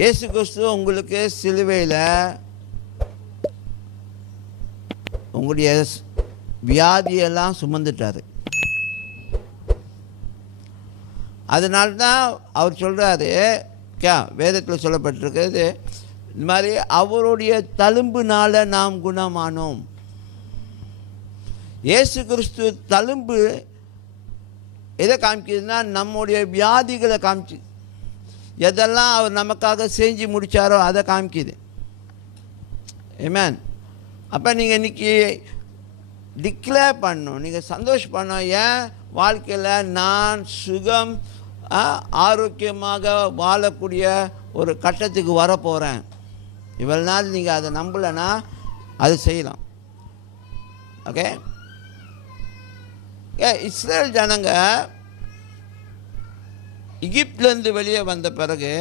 இயேசு கிறிஸ்து உங்களுக்கு சிலுவையில் உங்களுடைய வியாதியெல்லாம் சுமந்துட்டாரு. அதனால தான் அவர் சொல்கிறாரு கே வேதத்தில் சொல்லப்பட்டிருக்கிறது இந்த மாதிரி அவருடைய தழும்புனால் நாம் குணமானோம். இயேசு கிறிஸ்து தழும்பு எதை காமிக்குதுன்னா நம்முடைய வியாதிகளை காமிச்சு எதெல்லாம் அவர் நமக்காக செஞ்சு முடித்தாரோ அதை காமிக்குது. ஏமேன் அப்போ நீங்கள் இன்றைக்கி டிக்ளேர் பண்ணும் நீங்கள் சந்தோஷப்படணும் ஏன்? வாழ்க்கையில் நான் சுகம் ஆ, ஆரோக்கியமாக வாழக்கூடிய ஒரு கட்டத்துக்கு வரப்போகிறேன் இவ்வளோ நாள் நீங்கள் அதை நம்பலைன்னா அது செய்யலாம். ஓகே ஏ இஸ்ரேல் ஜனங்கள் எகிப்திலேருந்து வெளியே வந்த பிறகு